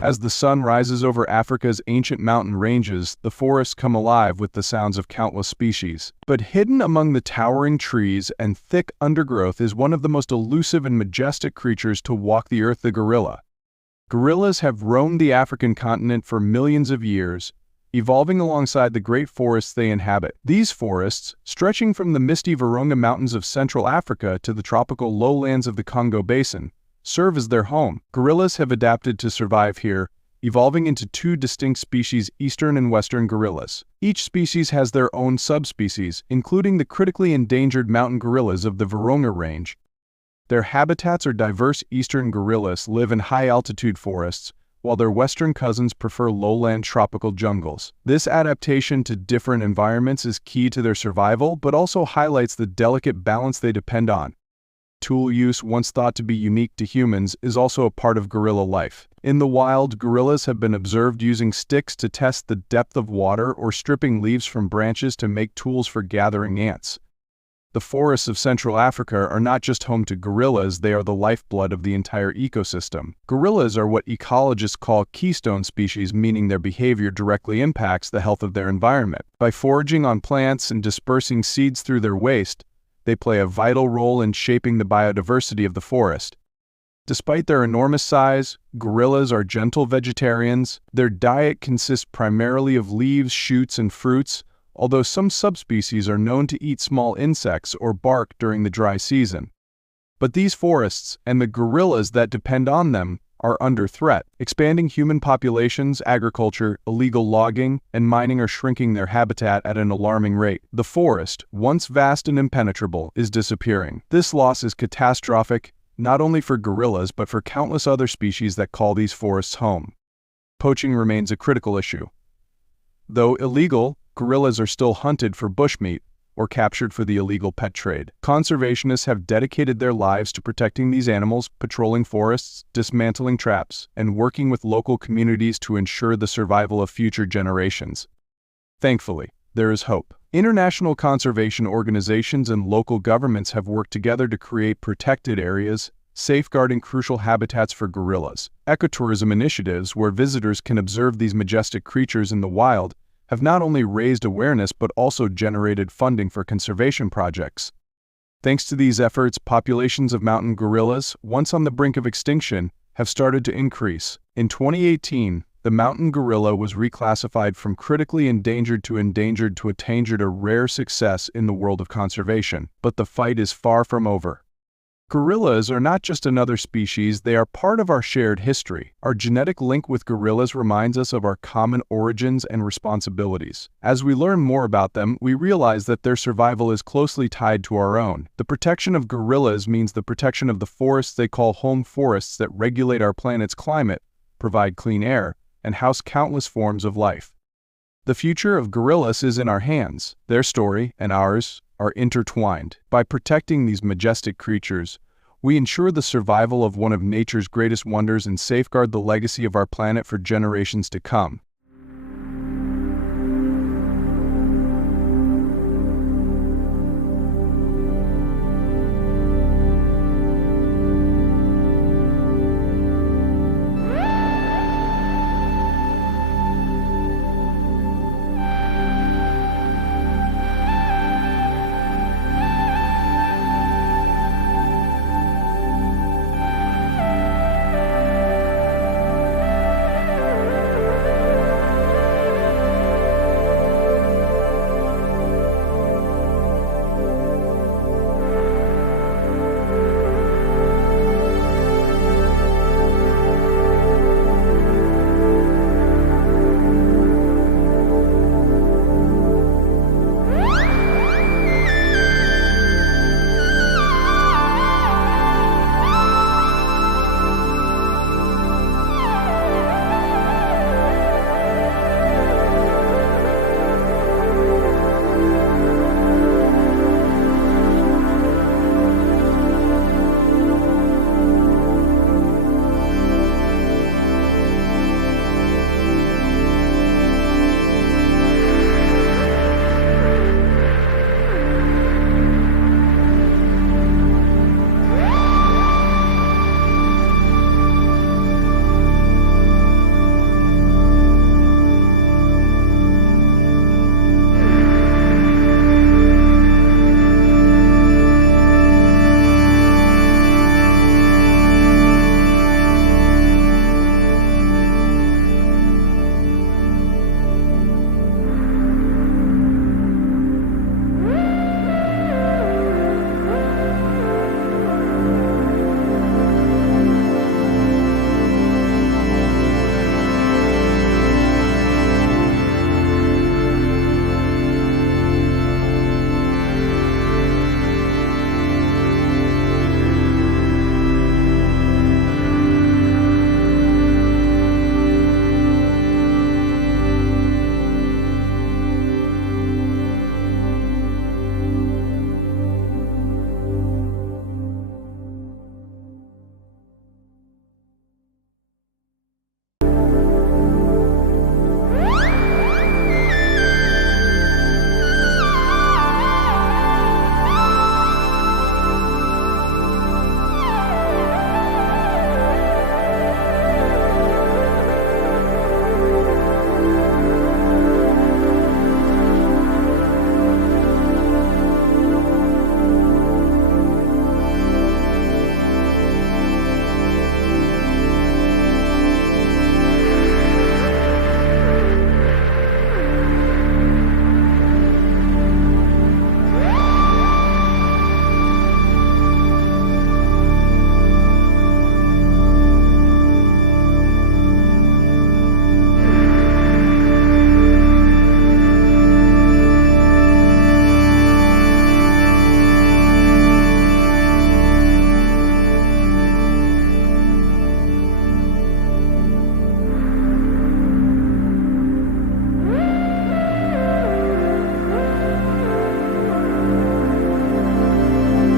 As the sun rises over Africa's ancient mountain ranges, the forests come alive with the sounds of countless species. But hidden among the towering trees and thick undergrowth is one of the most elusive and majestic creatures to walk the earth, the gorilla. Gorillas have roamed the African continent for millions of years, evolving alongside the great forests they inhabit. These forests, stretching from the misty Virunga Mountains of Central Africa to the tropical lowlands of the Congo Basin, serve as their home. Gorillas have adapted to survive here, evolving into two distinct species, eastern and western gorillas. Each species has their own subspecies, including the critically endangered mountain gorillas of the Virunga range. Their habitats are diverse. Eastern gorillas live in high-altitude forests, while their western cousins prefer lowland tropical jungles. This adaptation to different environments is key to their survival, but also highlights the delicate balance they depend on. Tool use, once thought to be unique to humans, is also a part of gorilla life. In the wild, gorillas have been observed using sticks to test the depth of water or stripping leaves from branches to make tools for gathering ants. The forests of Central Africa are not just home to gorillas, they are the lifeblood of the entire ecosystem. Gorillas are what ecologists call keystone species, meaning their behavior directly impacts the health of their environment. By foraging on plants and dispersing seeds through their waste, they play a vital role in shaping the biodiversity of the forest. Despite their enormous size, gorillas are gentle vegetarians. Their diet consists primarily of leaves, shoots, and fruits, although some subspecies are known to eat small insects or bark during the dry season. But these forests, and the gorillas that depend on them, are under threat. Expanding human populations, agriculture, illegal logging, and mining are shrinking their habitat at an alarming rate. The forest, once vast and impenetrable, is disappearing. This loss is catastrophic, not only for gorillas but for countless other species that call these forests home. Poaching remains a critical issue. Though illegal, gorillas are still hunted for bushmeat or captured for the illegal pet trade. Conservationists have dedicated their lives to protecting these animals, patrolling forests, dismantling traps, and working with local communities to ensure the survival of future generations. Thankfully, there is hope. International conservation organizations and local governments have worked together to create protected areas, safeguarding crucial habitats for gorillas. Ecotourism initiatives, where visitors can observe these majestic creatures in the wild, have not only raised awareness but also generated funding for conservation projects. Thanks to these efforts, populations of mountain gorillas, once on the brink of extinction, have started to increase. In 2018, the mountain gorilla was reclassified from critically endangered to endangered, a rare success in the world of conservation. But the fight is far from over. Gorillas are not just another species, they are part of our shared history. Our genetic link with gorillas reminds us of our common origins and responsibilities. As we learn more about them, we realize that their survival is closely tied to our own. The protection of gorillas means the protection of the forests they call home, forests that regulate our planet's climate, provide clean air, and house countless forms of life. The future of gorillas is in our hands. Their story, and ours, are intertwined. By protecting these majestic creatures, we ensure the survival of one of nature's greatest wonders and safeguard the legacy of our planet for generations to come.